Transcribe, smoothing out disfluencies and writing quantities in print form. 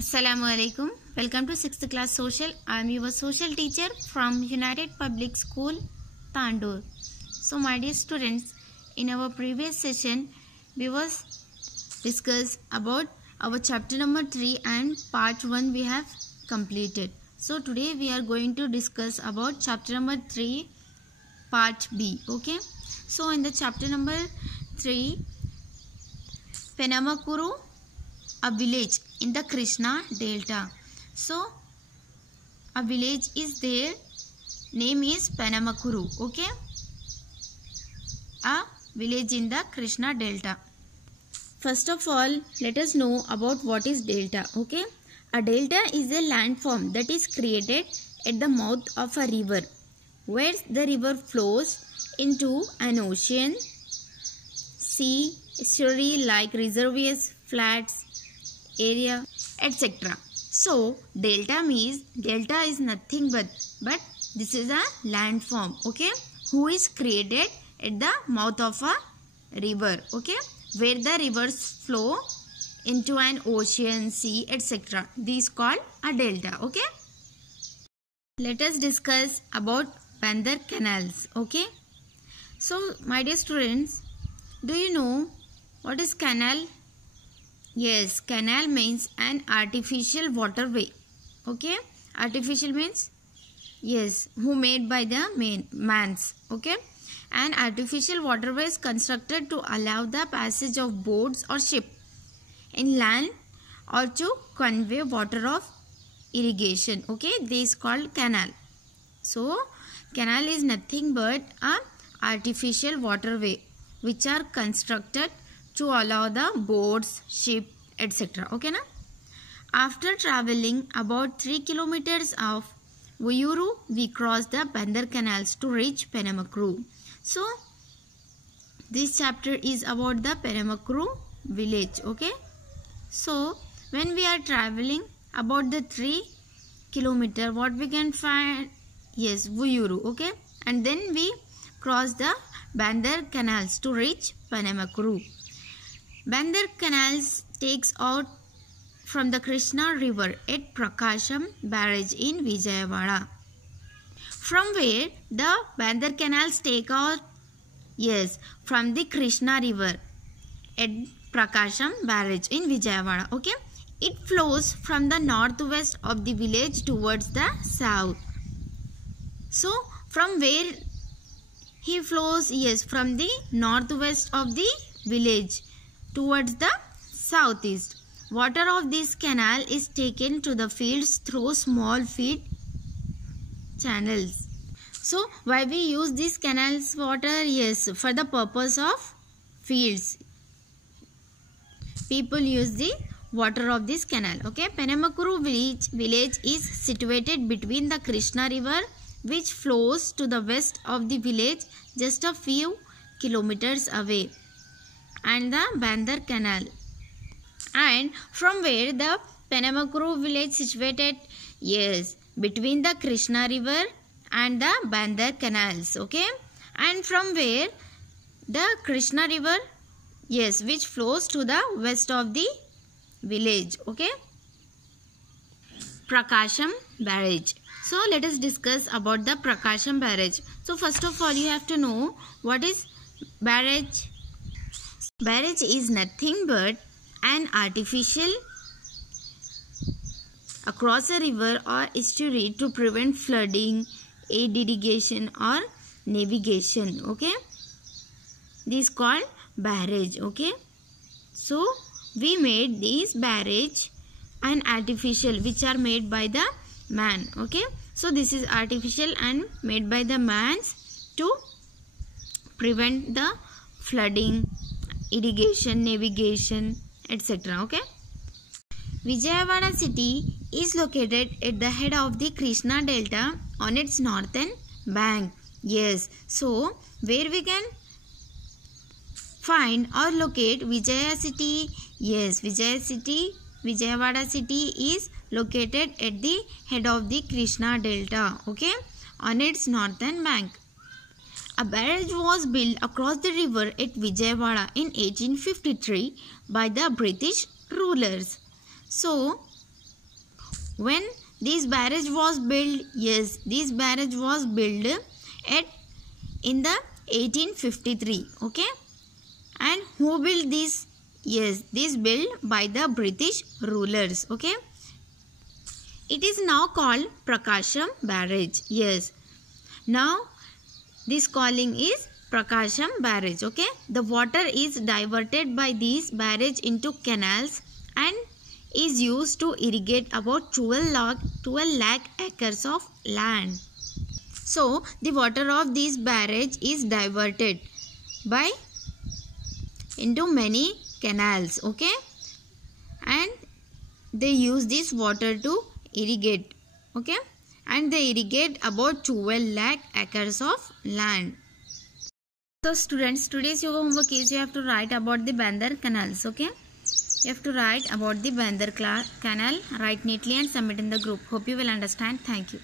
Assalamu alaikum. Welcome to 6th class social. I am your social teacher from United Public School, Tandur. So my dear students, in our previous session, we was discussed about our chapter number 3 and part 1 we have completed. So today we are going to discuss about chapter number 3, part B. Okay. So in the chapter number 3, Penamakuru, a village in the Krishna Delta. So a village is there, name is Penamakuru. Okay, a village in the Krishna Delta. First of all, let us know about what is delta. Okay, a delta is a landform that is created at the mouth of a river, where the river flows into an ocean, sea, estuary like reservoirs, flats, area, etc. So delta means delta is nothing but this is a landform, okay, who is created at the mouth of a river, okay, where the rivers flow into an ocean, sea, etc. This is called a delta. Okay, let us discuss about Bandar canals. Okay, so my dear students, do you know what is canal? Yes, canal means an artificial waterway. Okay, artificial means yes, who made by the mans. Okay, an artificial waterway is constructed to allow the passage of boats or ship in land or to convey water of irrigation. Okay, this is called canal. So canal is nothing but a artificial waterway which are constructed to allow the boats, ship, etc. Okay, na? After traveling about 3 kilometers of Vuyuru, we cross the Bandar canals to reach Penamakuru. So this chapter is about the Penamakuru village. Okay, so when we are traveling about the 3 kilometer, what we can find? Yes, Vuyuru. Okay, and then we cross the Bandar canals to reach Penamakuru. Bandar canals takes out from the Krishna river at Prakasham barrage in Vijayawada. From where the Bandar canals take out? Yes, from the Krishna river at Prakasham barrage in Vijayawada. Okay, it flows from the northwest of the village towards the south. So from where he flows? Yes, from the northwest of the village towards the southeast. Water of this canal is taken to the fields through small feed channels. So why we use this canal's water? Yes, for the purpose of fields. People use the water of this canal. Okay, Penamakuru village is situated between the Krishna river, which flows to the west of the village just a few kilometers away, and the Bandar canal, and from where the Penamakuru village situated? Yes, between the Krishna river and the Bandar canals. Okay, and from where the Krishna river? Yes, which flows to the west of the village. Okay, Prakasham barrage. So let us discuss about the Prakasham barrage. So first of all, you have to know what is barrage. Barrage is nothing but an artificial across a river or estuary to prevent flooding, aid irrigation or navigation. Okay, this is called barrage. Okay, so we made this barrage an artificial which are made by the man. Okay, so this is artificial and made by the mans to prevent the flooding, irrigation, navigation, etc. Okay, Vijayawada city is located at the head of the Krishna Delta on its northern bank. Yes, so where we can find or locate Vijaya city? Yes, Vijayawada city is located at the head of the Krishna Delta. Okay, on its northern bank. A barrage was built across the river at Vijayawada in 1853 by the British rulers. So, When this barrage was built, yes, this barrage was built in the 1853. Okay, and who built this? Yes, this built by the British rulers. Okay, it is now called Prakasham Barrage. Yes, now this calling is Prakasham Barrage. Okay, the water is diverted by this barrage into canals and is used to irrigate about 12 lakh acres of land. So the water of this barrage is diverted by into many canals. Okay, and they use this water to irrigate. Okay, and they irrigate about 12 lakh acres of land. So students, today's yoga homework is you have to write about the Bandar canals. Okay, you have to write about the Bandar canal, write neatly and submit in the group. Hope you will understand. Thank you.